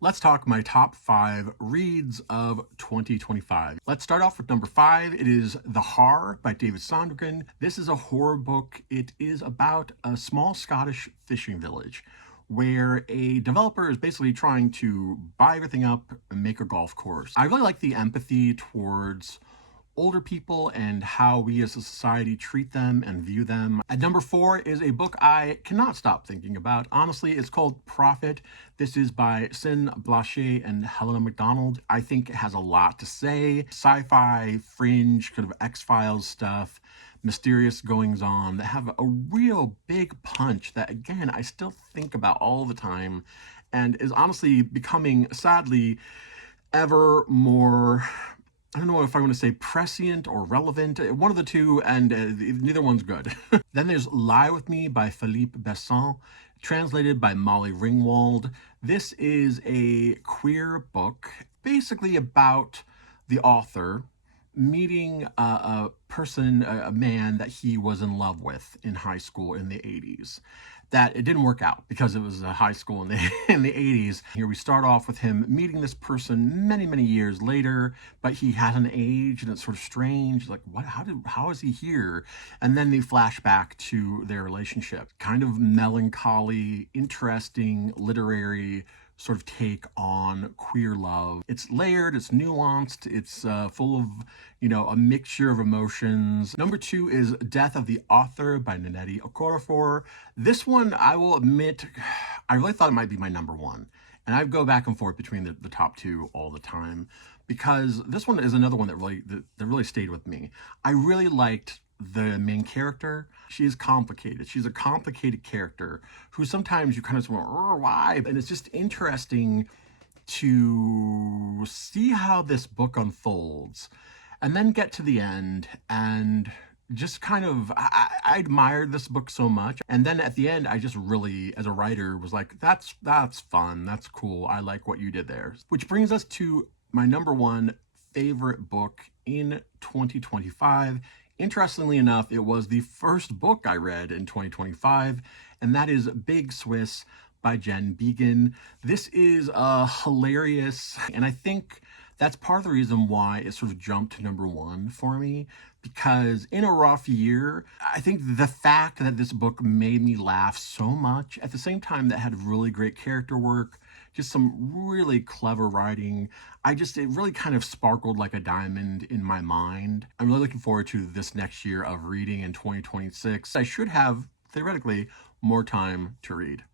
Let's talk my top 5 reads of 2025. Let's start off with number 5. It is The Har by David Sondergren. This is a horror book. It is about a small Scottish fishing village where a developer is basically trying to buy everything up and make a golf course. I really like the empathy towards older people and how we as a society treat them and view them. At number 4 is a book I cannot stop thinking about. Honestly, it's called Prophet. This is by Sin Blaché and Helena MacDonald. I think it has a lot to say. Sci-fi, fringe, kind of X-Files stuff, mysterious goings on that have a real big punch that, again, I still think about all the time and is honestly becoming, sadly, ever more, I don't know if I want to say prescient or relevant, one of the two, and neither one's good. Then there's Lie With Me by Philippe Besson, translated by Molly Ringwald. This is a queer book, basically about the author meeting a person, a man that he was in love with in high school in the 80s. That it didn't work out because it was a high school in the in the 80s. Here we start off with him meeting this person many years later, but he hasn't aged and it's sort of strange. Like, what? How is he here? And then they flash back to their relationship. Kind of melancholy, interesting, literary sort of take on queer love. It's layered, it's nuanced, it's full of, a mixture of emotions. Number 2 is Death of the Author by Nnedi Okorafor. This one, I will admit, I really thought it might be my number 1. And I go back and forth between the top 2 all the time because this one is another one that really stayed with me. I really liked the main character. She is complicated. She's a complicated character who sometimes you kind of go, oh, why? And it's just interesting to see how this book unfolds and then get to the end and just kind of, I admired this book so much. And then at the end, I just really, as a writer, was like, that's fun. That's cool. I like what you did there. Which brings us to my number 1 favorite book in 2025. Interestingly enough, it was the first book I read in 2025, and that is Big Swiss by Jen Beagin. This is hilarious, and I think that's part of the reason why it sort of jumped to number 1 for me, because in a rough year, I think the fact that this book made me laugh so much, at the same time that had really great character work, just some really clever writing. It really kind of sparkled like a diamond in my mind. I'm really looking forward to this next year of reading in 2026. I should have, theoretically, more time to read.